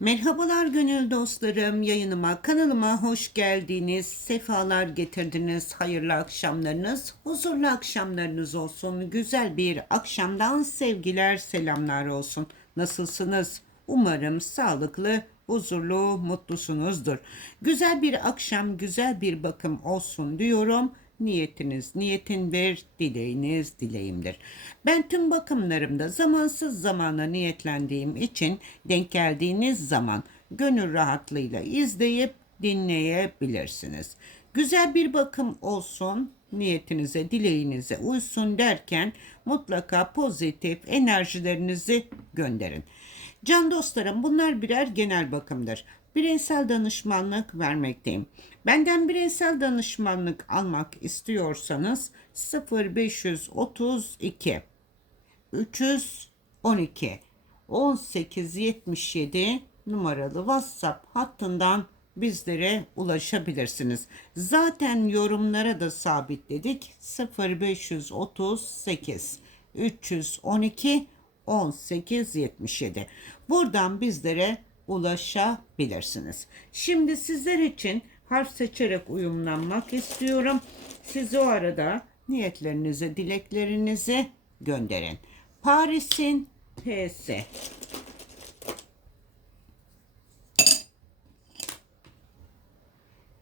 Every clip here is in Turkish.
Merhabalar gönül dostlarım, yayınıma, kanalıma hoş geldiniz, sefalar getirdiniz, hayırlı akşamlarınız, huzurlu akşamlarınız olsun, güzel bir akşamdan sevgiler, selamlar olsun. Nasılsınız? Umarım sağlıklı, huzurlu, mutlusunuzdur. Güzel bir akşam, güzel bir bakım olsun diyorum. Niyetiniz niyetindir, dileğiniz dileğimdir. Ben tüm bakımlarımda zamansız zamana niyetlendiğim için denk geldiğiniz zaman gönül rahatlığıyla izleyip dinleyebilirsiniz. Güzel bir bakım olsun, niyetinize, dileğinize uysun derken mutlaka pozitif enerjilerinizi gönderin. Can dostlarım bunlar birer genel bakımdır. Bireysel danışmanlık vermekteyim. Benden bireysel danışmanlık almak istiyorsanız 0532 312 1877 numaralı WhatsApp hattından bizlere ulaşabilirsiniz. Zaten yorumlara da sabitledik. 0538 312 1877. Buradan bizlere ulaşabilirsiniz. Şimdi sizler için harf seçerek uyumlanmak istiyorum. Siz o arada niyetlerinizi, dileklerinizi gönderin. Paris'in P'si.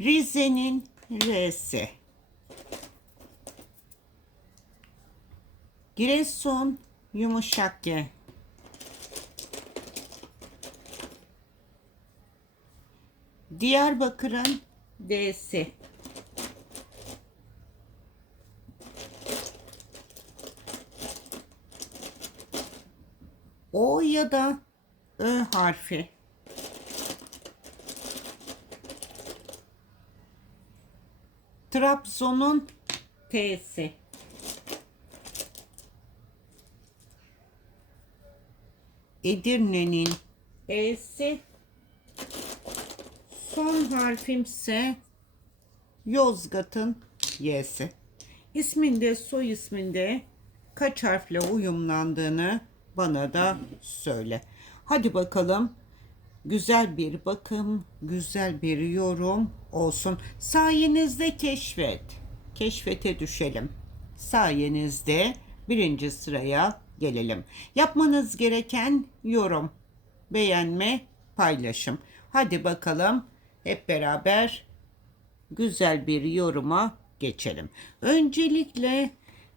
Rize'nin R'si. Giresun yumuşak G. Diyarbakır'ın D'si. O ya da Ö harfi. Trabzon'un T'si. Edirne'nin E'si. Son harfimse Yozgat'ın Y'si. İsminde, soy isminde kaç harfle uyumlandığını bana da söyle. Hadi bakalım. Güzel bir bakım, güzel bir yorum olsun. Sayenizde keşfet. Keşfete düşelim. Sayenizde birinci sıraya gelelim. Yapmanız gereken yorum, beğenme, paylaşım. Hadi bakalım hep beraber güzel bir yoruma geçelim. Öncelikle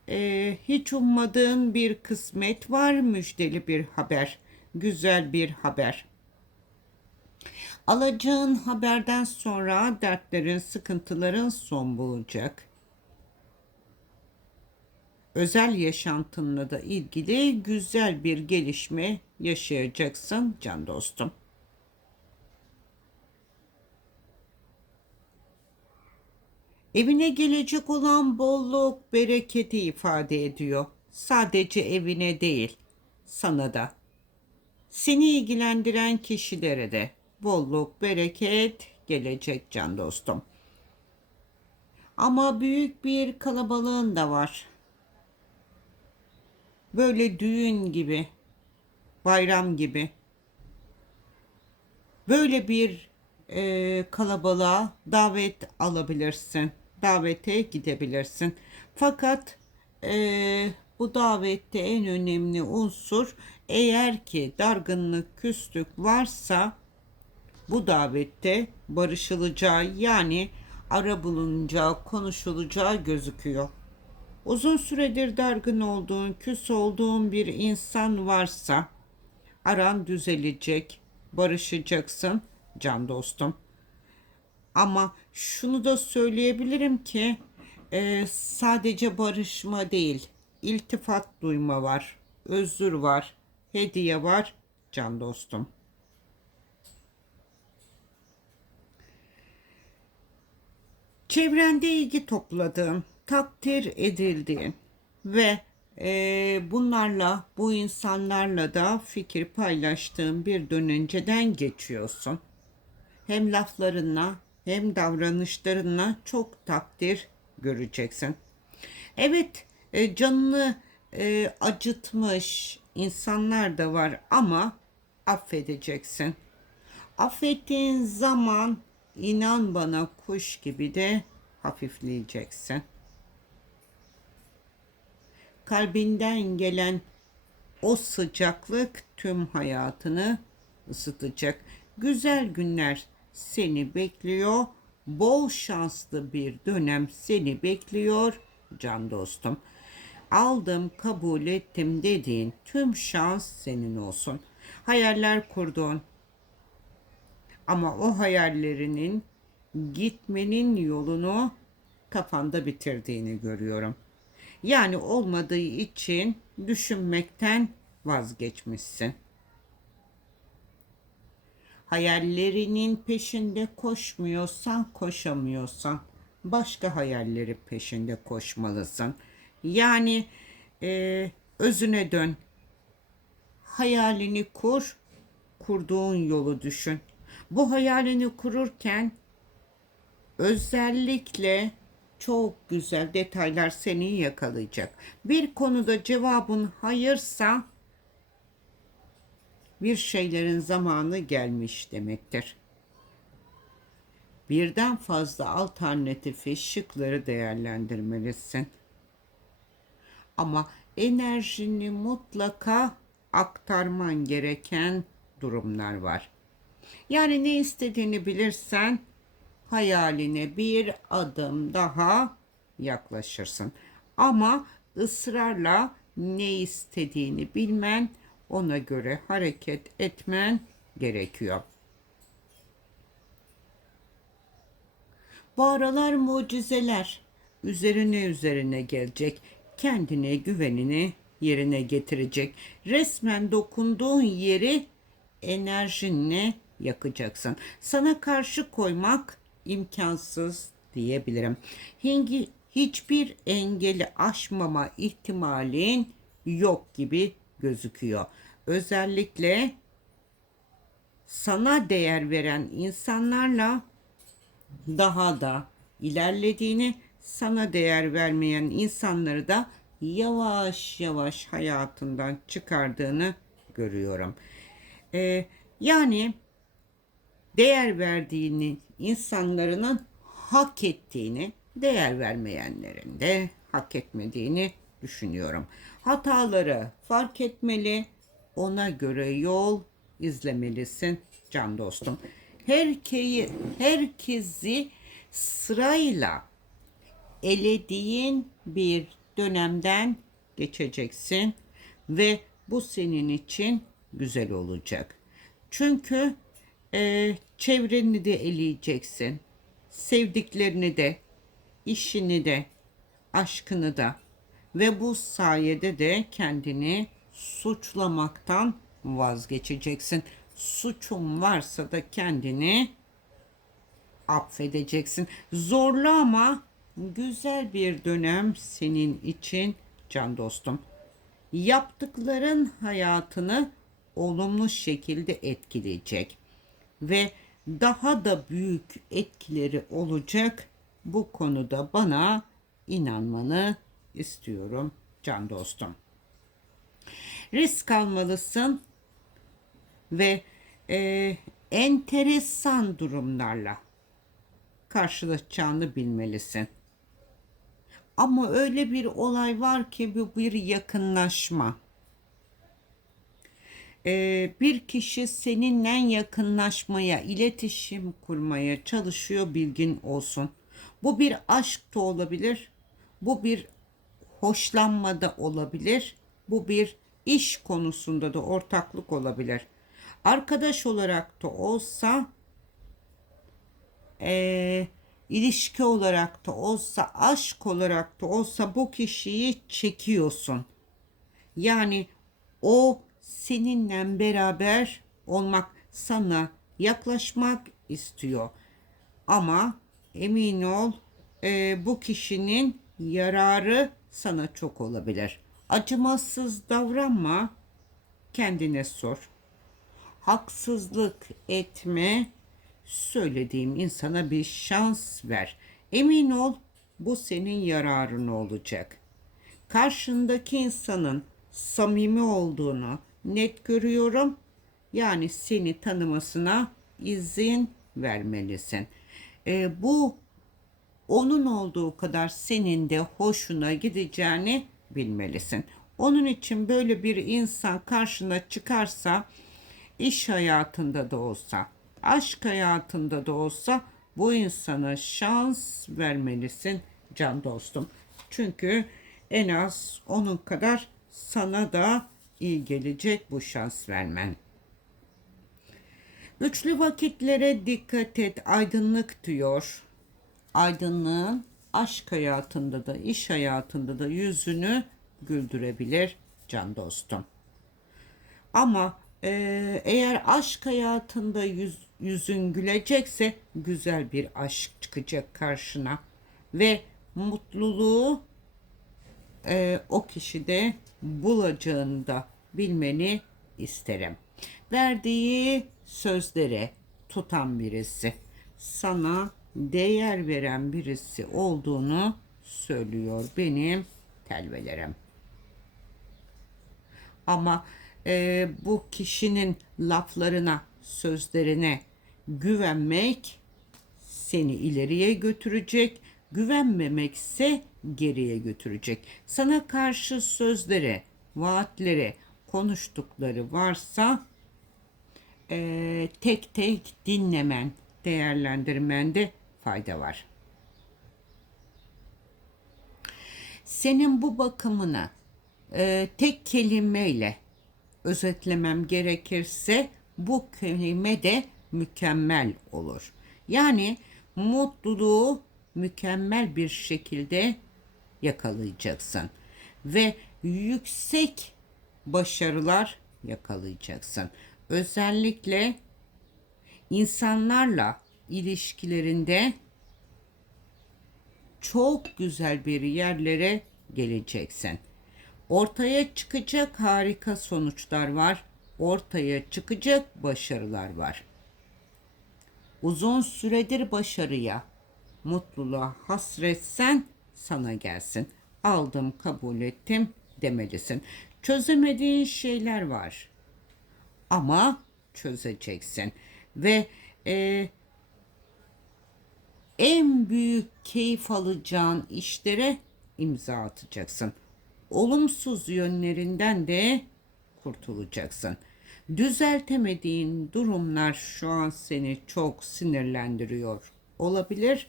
e, hiç ummadığın bir kısmet var müjdeli bir haber. Güzel bir haber. Alacağın haberden sonra dertlerin, sıkıntıların son bulacak. Özel yaşantınla da ilgili güzel bir gelişme yaşayacaksın can dostum. Evine gelecek olan bolluk, bereketi ifade ediyor. Sadece evine değil, sana da. Seni ilgilendiren kişilere de bolluk, bereket gelecek can dostum. Ama büyük bir kalabalığın da var. Böyle düğün gibi, bayram gibi. Böyle bir e, kalabalığa davet alabilirsin davete gidebilirsin. Fakat e, bu davette en önemli unsur eğer ki dargınlık, küslük varsa bu davette barışılacağı yani ara bulunacağı, konuşulacağı gözüküyor. Uzun süredir dargın olduğun, küs olduğun bir insan varsa aran düzelecek, barışacaksın can dostum. Ama şunu da söyleyebilirim ki e, sadece barışma değil, iltifat duyma var, özür var, hediye var can dostum. Çevrende ilgi topladığın, takdir edildiğin ve e, bunlarla, bu insanlarla da fikir paylaştığın bir dönenceden geçiyorsun. Hem laflarınla hem davranışlarınla çok takdir göreceksin. Evet e, canını e, acıtmış insanlar da var ama affedeceksin. Affettiğin zaman inan bana kuş gibi de hafifleyeceksin. Kalbinden gelen o sıcaklık tüm hayatını ısıtacak. Güzel günler seni bekliyor. Bol şanslı bir dönem seni bekliyor can dostum. Aldım, kabul ettim dediğin tüm şans senin olsun. Hayaller kurduğun ama o hayallerinin gitmenin yolunu kafanda bitirdiğini görüyorum. Yani olmadığı için düşünmekten vazgeçmişsin. Hayallerinin peşinde koşmuyorsan, koşamıyorsan başka hayalleri peşinde koşmalısın. Yani e, özüne dön. Hayalini kur, kurduğun yolu düşün. Bu hayalini kururken özellikle çok güzel detaylar seni yakalayacak. Bir konuda cevabın hayırsa bir şeylerin zamanı gelmiş demektir. Birden fazla alternatifi şıkları değerlendirmelisin. Ama enerjini mutlaka aktarman gereken durumlar var. Yani ne istediğini bilirsen hayaline bir adım daha yaklaşırsın. Ama ısrarla ne istediğini bilmen, ona göre hareket etmen gerekiyor. Bu aralar mucizeler üzerine üzerine gelecek. Kendine güvenini yerine getirecek. Resmen dokunduğun yeri enerjinle yakacaksın. Sana karşı koymak imkansız diyebilirim. Hingi hiçbir engeli aşmama ihtimalin yok gibi gözüküyor. Özellikle sana değer veren insanlarla daha da ilerlediğini, sana değer vermeyen insanları da yavaş yavaş hayatından çıkardığını görüyorum. Ee, yani değer verdiğini insanların hak ettiğini, değer vermeyenlerin de hak etmediğini düşünüyorum. Hataları fark etmeli, ona göre yol izlemelisin can dostum. Herkeyi, herkesi sırayla elediğin bir dönemden geçeceksin ve bu senin için güzel olacak. Çünkü e, çevreni de eleyeceksin. Sevdiklerini de, işini de, aşkını da ve bu sayede de kendini suçlamaktan vazgeçeceksin. Suçun varsa da kendini affedeceksin. Zorlu ama güzel bir dönem senin için can dostum. Yaptıkların hayatını olumlu şekilde etkileyecek ve daha da büyük etkileri olacak. Bu konuda bana inanmanı istiyorum can dostum. Risk almalısın ve e, enteresan durumlarla karşılaşacağını bilmelisin. Ama öyle bir olay var ki bu bir yakınlaşma. Ee, bir kişi seninle yakınlaşmaya, iletişim kurmaya çalışıyor bilgin olsun. Bu bir aşk da olabilir. Bu bir hoşlanma da olabilir. Bu bir iş konusunda da ortaklık olabilir. Arkadaş olarak da olsa e, ilişki olarak da olsa, aşk olarak da olsa bu kişiyi çekiyorsun. Yani o seninle beraber olmak, sana yaklaşmak istiyor. Ama emin ol e, bu kişinin yararı sana çok olabilir. Acımasız davranma, kendine sor. Haksızlık etme, söylediğim insana bir şans ver. Emin ol bu senin yararın olacak. Karşındaki insanın samimi olduğunu net görüyorum. Yani seni tanımasına izin vermelisin. E, bu onun olduğu kadar senin de hoşuna gideceğini bilmelisin. Onun için böyle bir insan karşına çıkarsa iş hayatında da olsa, aşk hayatında da olsa bu insana şans vermelisin can dostum. Çünkü en az onun kadar sana da iyi gelecek bu şans vermen. Üçlü vakitlere dikkat et, aydınlık diyor. Aydınlığın aşk hayatında da, iş hayatında da yüzünü güldürebilir can dostum. Ama e, eğer aşk hayatında yüz, yüzün gülecekse güzel bir aşk çıkacak karşına ve mutluluğu e, o kişide bulacağını da bilmeni isterim. Verdiği sözlere tutan birisi, sana değer veren birisi olduğunu söylüyor benim telvelerim. Ama e, bu kişinin laflarına, sözlerine güvenmek seni ileriye götürecek, güvenmemekse geriye götürecek. Sana karşı sözleri, vaatleri, konuştukları varsa e, tek tek dinlemen, değerlendirmende fayda var. Senin bu bakımını e, tek kelimeyle özetlemem gerekirse bu kelime de mükemmel olur. Yani mutluluğu mükemmel bir şekilde yakalayacaksın ve yüksek başarılar yakalayacaksın. Özellikle insanlarla ilişkilerinde çok güzel bir yerlere geleceksin. Ortaya çıkacak harika sonuçlar var. Ortaya çıkacak başarılar var. Uzun süredir başarıya, mutluluğa hasretsen sana gelsin. Aldım, kabul ettim demelisin. Çözemediğin şeyler var. Ama çözeceksin. Ve e, en büyük keyif alacağın işlere imza atacaksın. Olumsuz yönlerinden de kurtulacaksın. Düzeltemediğin durumlar şu an seni çok sinirlendiriyor olabilir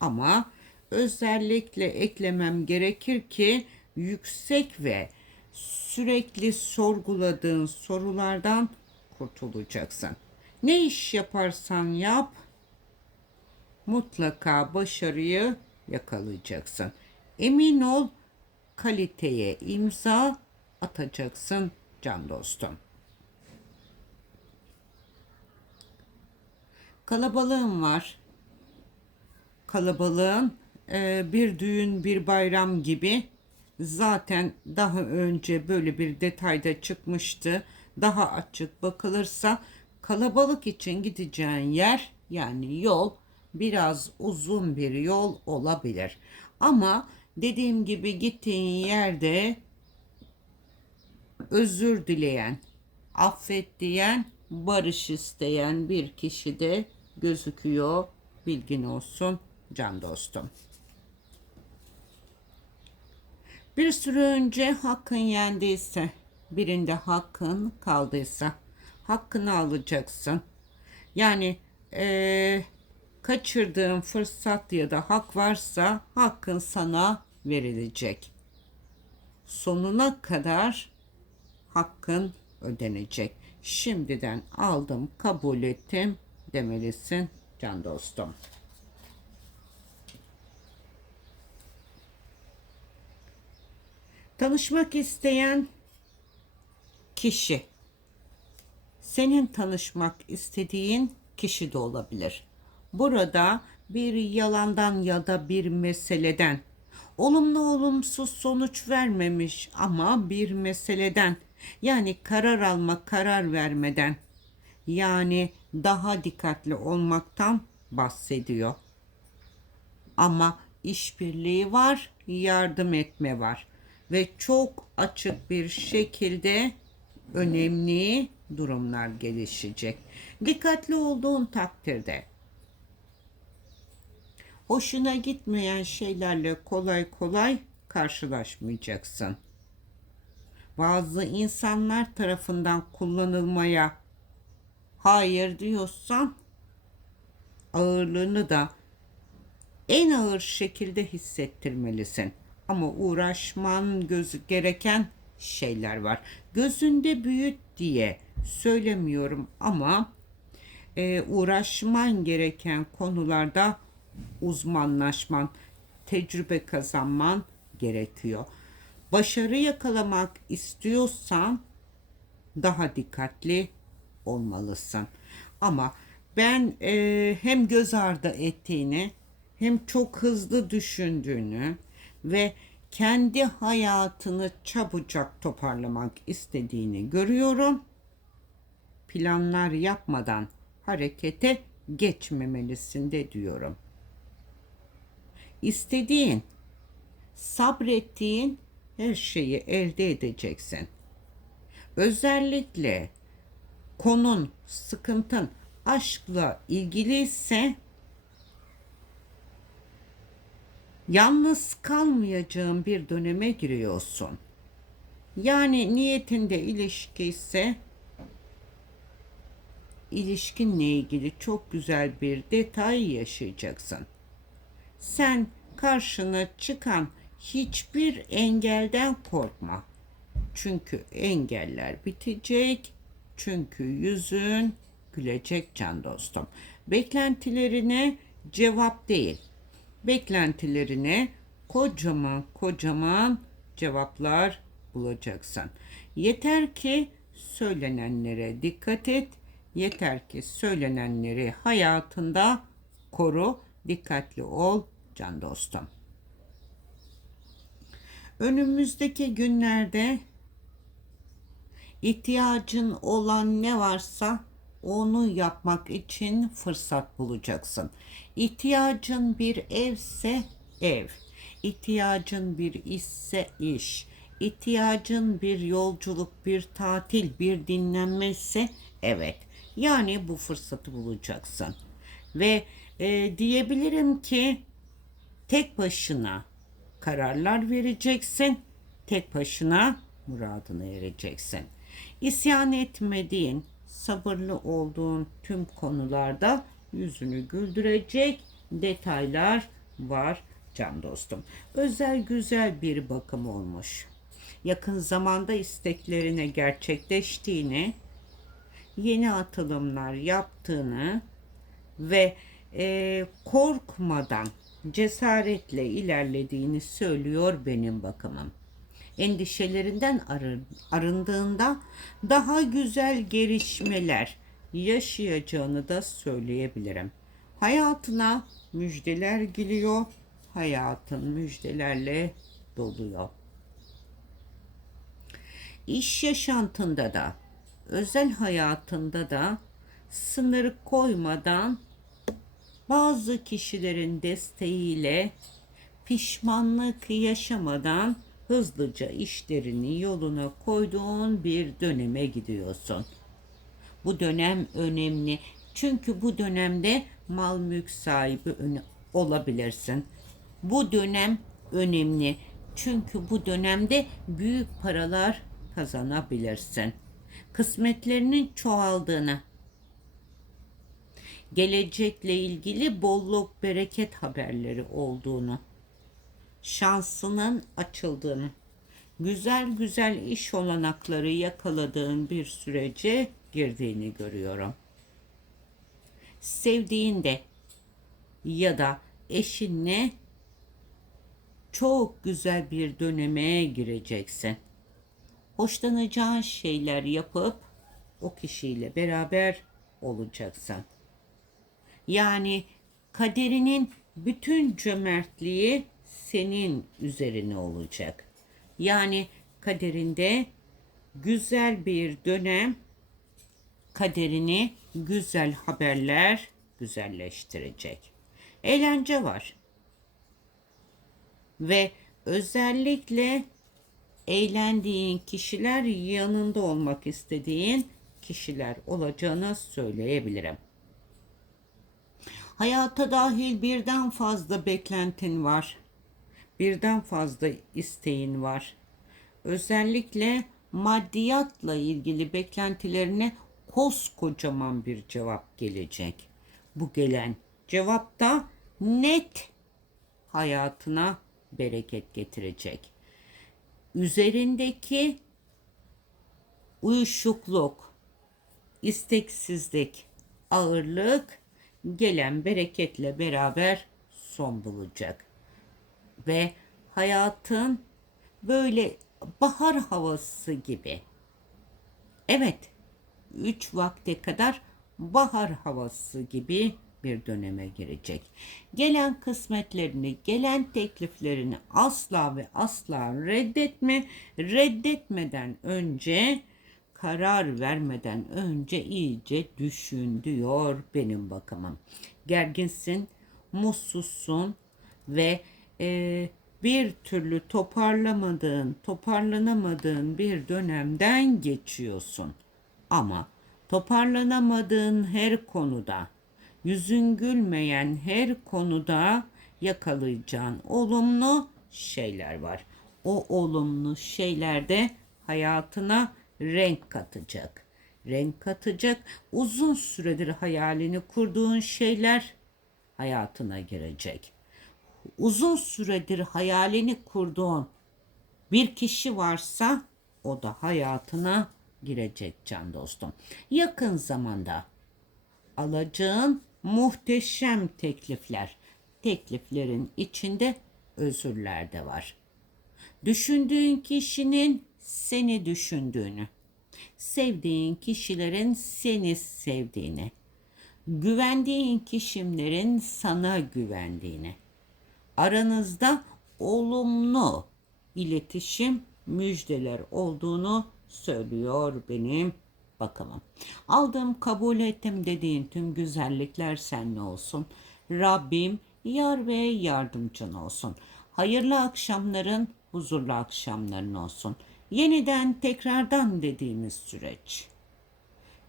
ama özellikle eklemem gerekir ki yüksek ve sürekli sorguladığın sorulardan kurtulacaksın. Ne iş yaparsan yap mutlaka başarıyı yakalayacaksın. Emin ol kaliteye imza atacaksın can dostum. Kalabalığım var. Kalabalığın e, bir düğün bir bayram gibi zaten daha önce böyle bir detayda çıkmıştı. Daha açık bakılırsa kalabalık için gideceğin yer yani yol biraz uzun bir yol olabilir. Ama dediğim gibi gittiğin yerde özür dileyen, affet diyen, barış isteyen bir kişi de gözüküyor. Bilgin olsun can dostum. Bir süre önce hakkın yendiyse, birinde hakkın kaldıysa, hakkını alacaksın. Yani ee, kaçırdığın fırsat ya da hak varsa hakkın sana verilecek. Sonuna kadar hakkın ödenecek. Şimdiden aldım, kabul ettim demelisin can dostum. Tanışmak isteyen kişi senin tanışmak istediğin kişi de olabilir. Burada bir yalandan ya da bir meseleden olumlu olumsuz sonuç vermemiş ama bir meseleden yani karar alma, karar vermeden yani daha dikkatli olmaktan bahsediyor. Ama işbirliği var, yardım etme var ve çok açık bir şekilde önemli durumlar gelişecek. Dikkatli olduğun takdirde hoşuna gitmeyen şeylerle kolay kolay karşılaşmayacaksın. Bazı insanlar tarafından kullanılmaya hayır diyorsan ağırlığını da en ağır şekilde hissettirmelisin. Ama uğraşman gözü gereken şeyler var. Gözünde büyüt diye söylemiyorum ama e, uğraşman gereken konularda uzmanlaşman, tecrübe kazanman gerekiyor. Başarı yakalamak istiyorsan daha dikkatli olmalısın. Ama ben e, hem göz ardı ettiğini hem çok hızlı düşündüğünü ve kendi hayatını çabucak toparlamak istediğini görüyorum. Planlar yapmadan harekete geçmemelisin de diyorum. İstediğin, sabrettiğin her şeyi elde edeceksin. Özellikle konun, sıkıntın aşkla ilgili ise yalnız kalmayacağın bir döneme giriyorsun. Yani niyetinde ilişki ise ilişkinle ilgili çok güzel bir detay yaşayacaksın. Sen karşına çıkan hiçbir engelden korkma. Çünkü engeller bitecek. Çünkü yüzün gülecek can dostum. Beklentilerine cevap değil. Beklentilerine kocaman kocaman cevaplar bulacaksın. Yeter ki söylenenlere dikkat et. Yeter ki söylenenleri hayatında koru. Dikkatli ol can dostum. Önümüzdeki günlerde ihtiyacın olan ne varsa onu yapmak için fırsat bulacaksın. İhtiyacın bir evse ev, ihtiyacın bir işse iş, ihtiyacın bir yolculuk, bir tatil, bir dinlenme ise evet. Yani bu fırsatı bulacaksın. Ve e, diyebilirim ki tek başına kararlar vereceksin. Tek başına muradına ereceksin. İsyan etmediğin, sabırlı olduğun tüm konularda yüzünü güldürecek detaylar var can dostum. Özel güzel bir bakım olmuş. Yakın zamanda isteklerine gerçekleştiğini, yeni atılımlar yaptığını ve e, korkmadan cesaretle ilerlediğini söylüyor benim bakımım. Endişelerinden arın, arındığında daha güzel gelişmeler yaşayacağını da söyleyebilirim. Hayatına müjdeler geliyor. Hayatın müjdelerle doluyor. İş yaşantında da, özel hayatında da sınır koymadan bazı kişilerin desteğiyle pişmanlık yaşamadan hızlıca işlerini yoluna koyduğun bir döneme gidiyorsun. Bu dönem önemli. Çünkü bu dönemde mal mülk sahibi olabilirsin. Bu dönem önemli. Çünkü bu dönemde büyük paralar kazanabilirsin. Kısmetlerinin çoğaldığını, gelecekle ilgili bolluk bereket haberleri olduğunu, şansının açıldığını, güzel güzel iş olanakları yakaladığın bir sürece girdiğini görüyorum. Sevdiğinde ya da eşinle çok güzel bir döneme gireceksin. Hoşlanacağın şeyler yapıp o kişiyle beraber olacaksın. Yani kaderinin bütün cömertliği senin üzerine olacak. Yani kaderinde güzel bir dönem kaderini güzel haberler güzelleştirecek. Eğlence var. Ve özellikle eğlendiğin kişiler yanında olmak istediğin kişiler olacağını söyleyebilirim. Hayata dahil birden fazla beklentin var. Birden fazla isteğin var. Özellikle maddiyatla ilgili beklentilerine koskocaman bir cevap gelecek. Bu gelen cevap da net hayatına bereket getirecek. Üzerindeki uyuşukluk, isteksizlik, ağırlık gelen bereketle beraber son bulacak. Ve hayatın böyle bahar havası gibi. Evet, üç vakte kadar bahar havası gibi bir döneme girecek. Gelen kısmetlerini, gelen tekliflerini asla ve asla reddetme. Reddetmeden önce karar vermeden önce iyice düşün diyor benim bakımım. Gerginsin, mutsuzsun ve e, bir türlü toparlamadığın, toparlanamadığın bir dönemden geçiyorsun. Ama toparlanamadığın her konuda, yüzün gülmeyen her konuda yakalayacağın olumlu şeyler var. O olumlu şeyler de hayatına renk katacak. Renk katacak. Uzun süredir hayalini kurduğun şeyler hayatına girecek. Uzun süredir hayalini kurduğun bir kişi varsa o da hayatına girecek can dostum. Yakın zamanda alacağın muhteşem teklifler. Tekliflerin içinde özürler de var. Düşündüğün kişinin seni düşündüğünü, sevdiğin kişilerin seni sevdiğini, güvendiğin kişilerin sana güvendiğini, aranızda olumlu iletişim müjdeler olduğunu söylüyor benim bakımım. Aldım kabul ettim dediğin tüm güzellikler seninle olsun. Rabbim yar ve yardımcın olsun. Hayırlı akşamların, huzurlu akşamların olsun. Yeniden tekrardan dediğimiz süreç.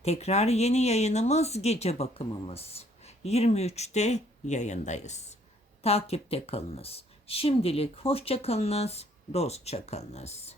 Tekrar yeni yayınımız gece bakımımız. 23'te yayındayız. Takipte kalınız. Şimdilik hoşça kalınız, dostça kalınız.